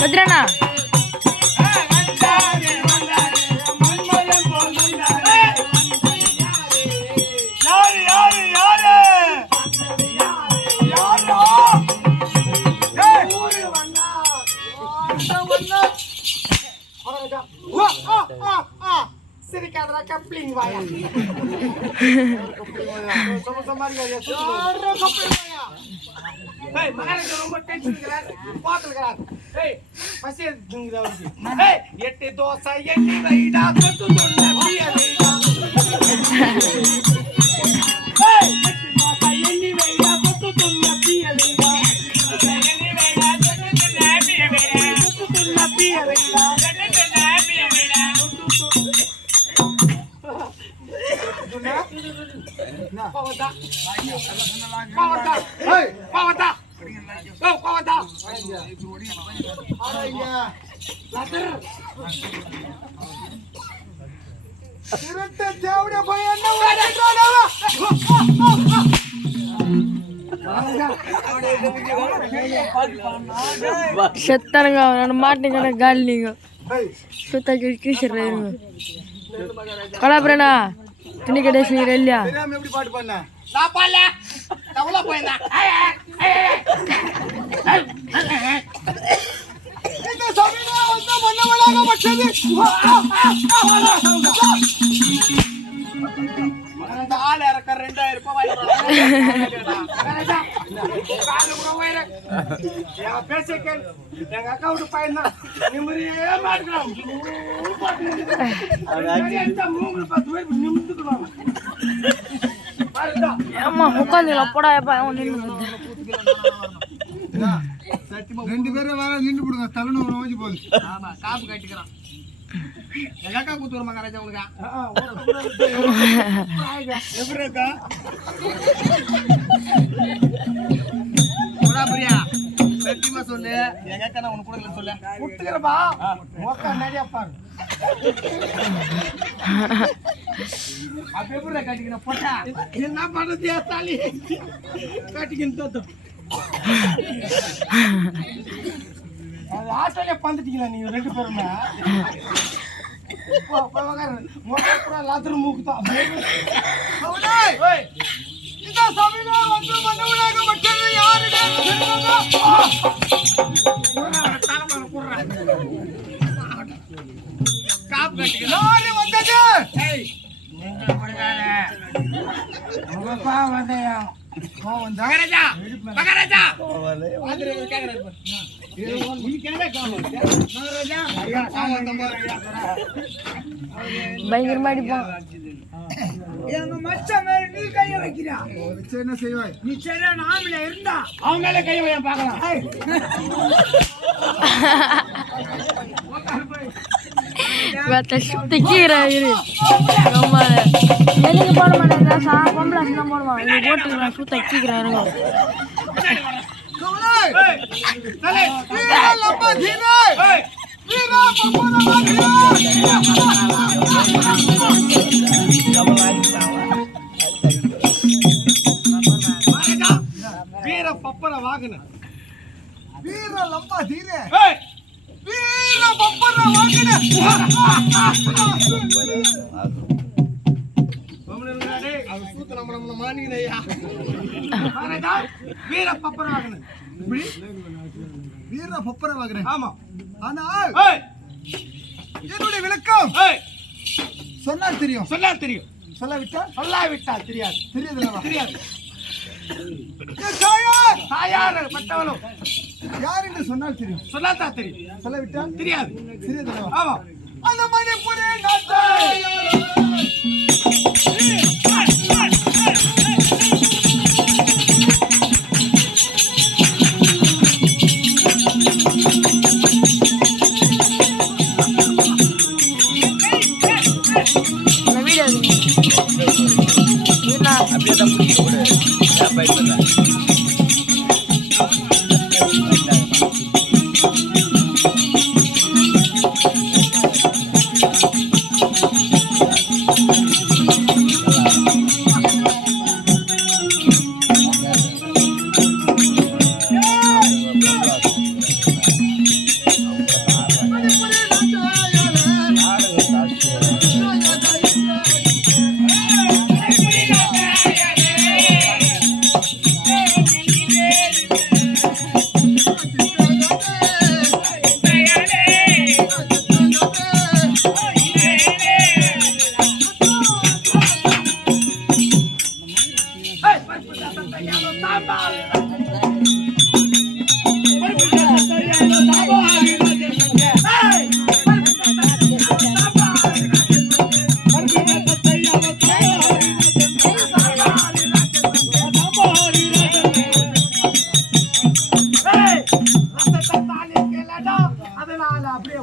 Madrena. Sirikadra kapling vaya. Sama-sama dia. Kapling vaya. Hey, makan rumah tension keras, botol keras. Hey, masih dengda lagi. Hey, yette dosa yenni vaida tuttu tunna piya vaida. Hey, yette dosa yenni vaida tuttu tunna piya vaida. Yenni vaida tuttu tunna piya vaida. Tuttu tunna piya vaida. Tuttu tunna piya vaida. Na, pawata. Pawata. Hey, pawata. Go, pawata. Araya. Later. Direct jauhnya bayarnya udah ada. Shattarga nanu maatnigana gallinga. Sutta kirkishirrenu. Kalabrana. Tuni கடைசி நீர் இல்லையா தெரியாம எப்படி பாட்டு பண்ண நான் பாடல நான் உள்ள போயினா இந்த சபையில வந்து மன்னவளாக வச்சது அந்த ஆள் இறக்க 2000 ரூபாய் வாங்கிடா காலு போவேற எங்க பேசக்கே எங்க அக்கவுண்ட் பையனா நிம்மதியே மாட்டறோம் அந்த மூணு 10 பேர் நிமிந்துக்குறாங்க பாருடா அம்மா உட்கார்ந்துல போடா எப்பா அவன் நின்னு ரெண்டு பேரும் வர நின்னு போடுங்க தலன ஓஞ்சி போகுது ஆமா காப்பு கட்டிக்கறான் எங்க அக்கா கூத்து வரமா கராஜா உங்களுக்கு எப்படிக்கா போடா பிரியா சத்தியமா சொல்லு எங்க அக்கா நான் உனக்கு கொடுக்கல சொல்ல குடுத்துக்கறப்பா மொக்க நடியா பாரு அப்பே புள்ள கட்டிக்கின போட்டா என்ன பண்றது தாலி கட்டிக்கின தோத்து அது ஆட்டோல பந்துட்டீங்களா நீங்க ரெண்டு பேருமே எல்லாத்திலும் மூக்குதான். இந்த சபையில வந்து மன்னவனாக மற்றது யாருடா? யாரு வந்தது? பயங்கரமா அடிப்பான். எங்க மச்சான் மேல நீ கைய வைக்கிறா. என்ன செய்வாய்? நீ சரியா நாமல இருந்தா அவங்க மேல கைய வையா பார்க்கலாம். சுத்த கீரை இரு. ஆமா எதுக்கு போட மாட்டேன். பொம்பளை தான் போடுவான். இது போட்டுக்கலாம். சுத்த கீரை இருக்கும். வீர பப்பர வாகன வீர லம்பா தீரே வீர பப்பர வாகன வீர பப்பர வாகன வீர பப்பர வாகன. ஆமா, ஆனால் என்னுடைய விளக்கம் சொன்னால் தெரியும். சொன்னால் தெரியும். சொல்லாவிட்டால் தெரியாது. தெரியாது. தாயார் பட்டவளும் யார் என்று சொன்னால் தெரியும். சொல்லாதான் தெரியும். சொல்லாவிட்டால் தெரியாது. ஆமா, அந்த மணிப்புரி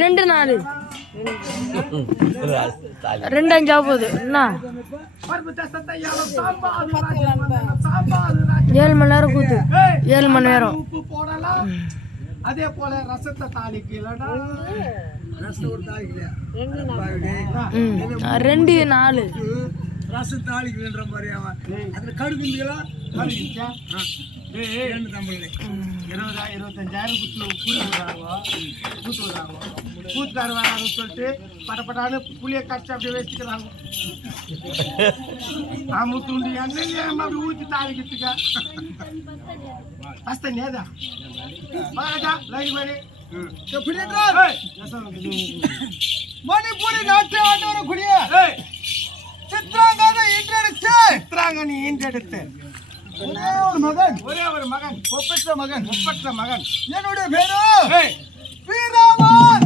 ரெண்டு நாள் 2 ஆகுது. என்ன 7 மணி நேரம் கூத்து. 7 மணி நேரம். உப்பு போடலாம். அதே போல ரசத்தை தாளிக்கலடா. ரசம் ஒரு தாளிக்கலையா? 2 நாள் ரசம் தாளிக்கலன்ற மாதிரி அவன் அதுல கடுக்குங்களா கடுக்குச்சா? 20,000-25,000 கூத்து விடுறாங்க. கூத்துக்கார வராங்கன்னு சொல்லிட்டு படப்படான்னு புளிய கடிச்சு அப்படியே வச்சுக்கிறாங்க. ஆமுத்து உண்டு எண்ணெய் அப்படி ஊற்றி தாளிக்கிறதுக்கா கஷ்ட நேதா லைன் பண்ணி மணிப்பூரி நாட்டு ஆண்டவரக்கூடிய சித்ராங்கனை ஈன்றெடுத்து ஒரே ஒரு மகன் ஒப்பற்ற மகன் என்னுடைய பேரு வீரவான்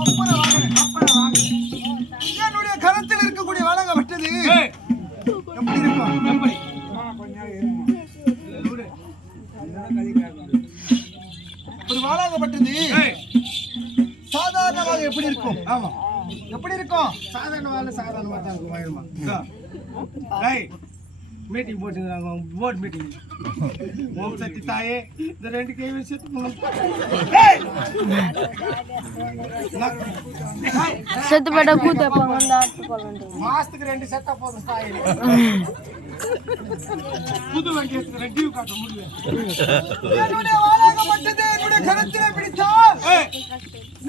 ஒப்பர வாகன என்னுடைய கரத்தில் இருக்கக்கூடிய வழங்கப்பட்டது எப்படி இருக்கும்? ஒரு வழங்கப்பட்டது சாதாரணமாக எப்படி இருக்கும்? ஆமா, எப்படி இருக்கும்? சாதாரணமாக தான் இருக்கும். மீட்டிங் போட்டுக்கிறாங்க போர்டு மீட்டிங். ஓம் சக்தி தாயே இந்த 2 கையும் சேர்த்து செத்து போயிட்டா கூத்து வைப்பாங்க அந்த ஆட்டு போடுறது. மாசத்துக்கு 2 செட்டா போதும் தாயே. புது வங்கியத்துக்கு 2 டியூ காட்ட முடியல. என்னுடைய வாளாகப்பட்டது என்னுடைய கரத்திலே பிடித்தால்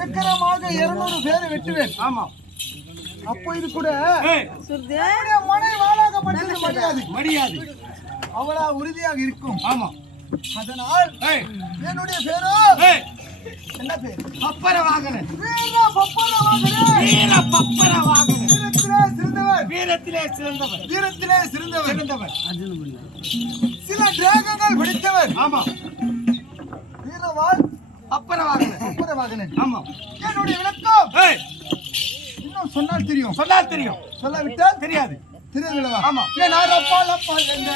நிக்கரமாக 200 பேரை வெட்டுவேன். ஆமா. அப்போ இது கூட சுருதி என்னுடைய மனை வாளாகப்பட்டது மரியாதை அவளா உறுதியாக இருக்கும். ஆமா. அதனால் என்னுடைய பேரோ என்ன பேர்? பப்பர வாகன. வீர பப்பர வாகன. வீர பப்பர வாகன. வீரத்திலே சிறந்தவர். வீரத்திலே சிறந்தவர். சில டிராகங்கள் பிடித்தவர். ஆமா. வீரவாள் பப்பர வாகன. பப்பர வாகன. ஆமா. என்னுடைய விளக்கம் இன்னும் சொன்னால் தெரியும். சொல்லால் தெரியும். சொல்லாவிட்டால் தெரியாது. தெரியாதுல்லவா? ஆமா. ஏன் அப்பால் என்ன